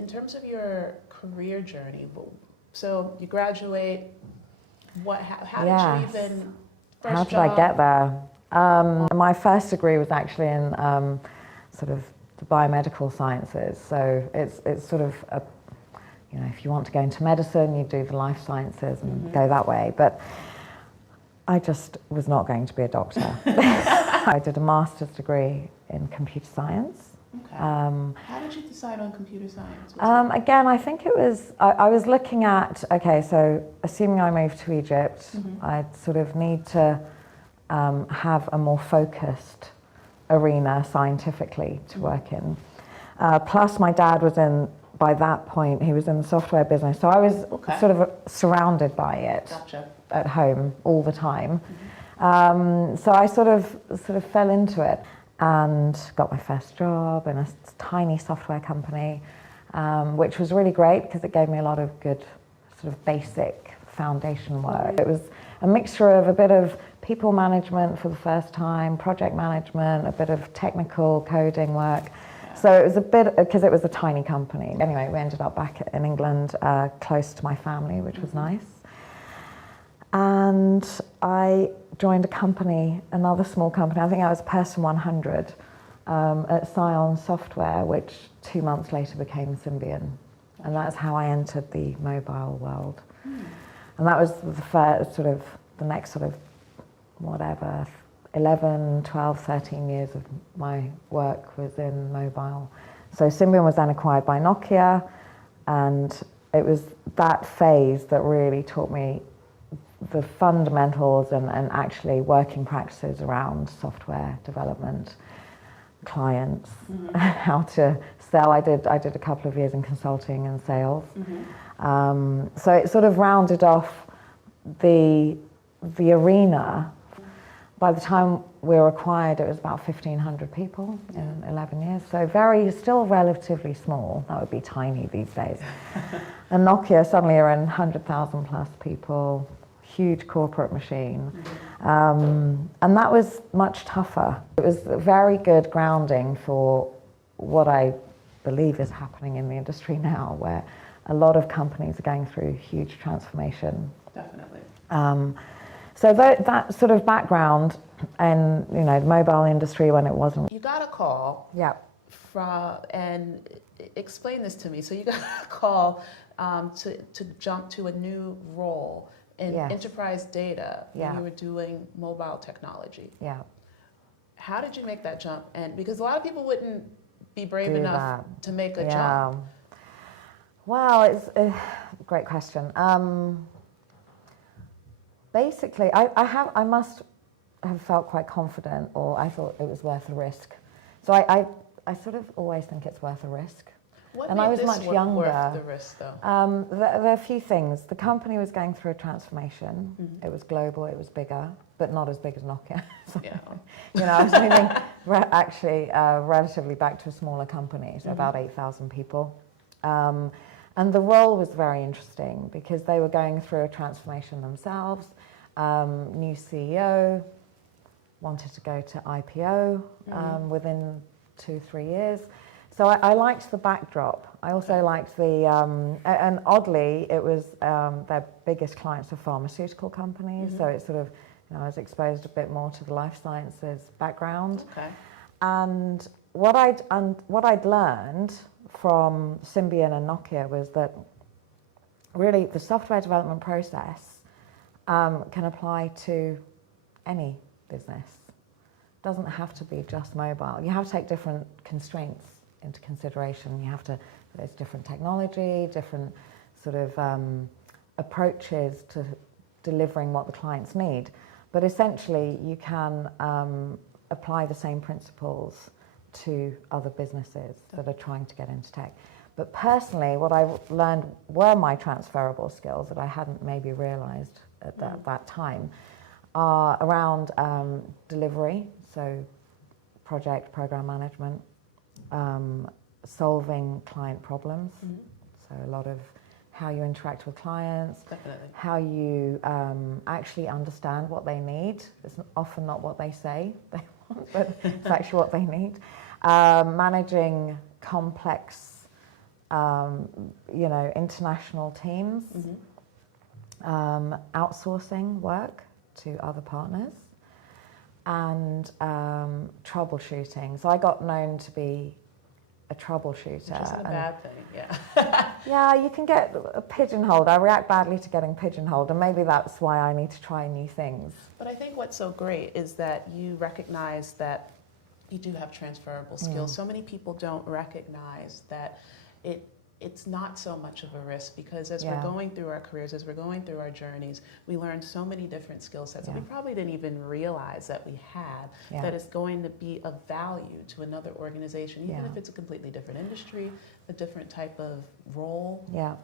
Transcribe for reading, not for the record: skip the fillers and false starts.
in terms of your career journey, so you graduate, how did you even, how did I get there? My first degree was actually in sort of the biomedical sciences. So it's sort of if you want to go into medicine, you do the life sciences and go that way. But I just was not going to be a doctor. I did a master's degree in computer science. Okay. How did you decide on computer science? Again, I think it was, I was looking at, so assuming I moved to Egypt, I'd sort of need to have a more focused arena scientifically to work in. Plus my dad was by that point, he was in the software business, so I was sort of surrounded by it at home all the time. So I sort of fell into it and got my first job in a tiny software company, which was really great because it gave me a lot of good sort of basic foundation work. It was a mixture of a bit of people management for the first time, project management, a bit of technical coding work. So it was a bit, because it was a tiny company. Anyway, we ended up back in England, close to my family, which was nice. And I joined a company, another small company, I think I was person 100, at Scion Software, which 2 months later became Symbian. And that's how I entered the mobile world. And that was the first the next 11, 12, 13 years of my work was in mobile. So Symbian was then acquired by Nokia, and it was that phase that really taught me the fundamentals and actually working practices around software development, clients, how to sell. I did a couple of years in consulting and sales. So it sort of rounded off the arena. By the time we were acquired, it was about 1,500 people in 11 years. So still relatively small. That would be tiny these days. And Nokia suddenly are in 100,000 plus people, huge corporate machine. And that was much tougher. It was very good grounding for what I believe is happening in the industry now, where a lot of companies are going through huge transformation. Definitely. So that sort of background and the mobile industry when it wasn't. You got a call. Yeah. And explain this to me. So you got a call to jump to a new role in enterprise data when you were doing mobile technology. Yeah. How did you make that jump? And because a lot of people wouldn't be brave enough to make a jump. Well, it's a great question. Basically, I must have felt quite confident, or I thought it was worth a risk. So I sort of always think it's worth a risk. What and made I was this much younger. Worth the risk, though? There are a few things. The company was going through a transformation. It was global, it was bigger, but not as big as Nokia. So, I was moving actually relatively back to a smaller company, so about 8,000 people. And the role was very interesting because they were going through a transformation themselves. New CEO, wanted to go to IPO within 2-3 years. So I liked the backdrop. I also liked and oddly, it was their biggest clients are pharmaceutical companies. So it's sort of, I was exposed a bit more to the life sciences background. Okay. And what I'd learned from Symbian and Nokia was that really the software development process can apply to any business. It doesn't have to be just mobile. You have to take different constraints into consideration. There's different technology, different sort of approaches to delivering what the clients need. But essentially, you can apply the same principles to other businesses that are trying to get into tech. But personally, what I learned were my transferable skills that I hadn't maybe realized at that time are around delivery, so program management, solving client problems, so a lot of how you interact with clients, how you actually understand what they need. It's often not what they say they want, but it's actually what they need. Managing complex you know, international teams, outsourcing work to other partners, and troubleshooting. So I got known to be a troubleshooter. Which isn't a bad thing, yeah. Yeah, you can get pigeonholed. I react badly to getting pigeonholed, and maybe that's why I need to try new things. But I think what's so great is that you recognize that you do have transferable skills. So many people don't recognize that it's not so much of a risk, because as we're going through our careers, as we're going through our journeys, we learn so many different skill sets that we probably didn't even realize that we had, that is going to be of value to another organization, even if it's a completely different industry, a different type of role. Yeah.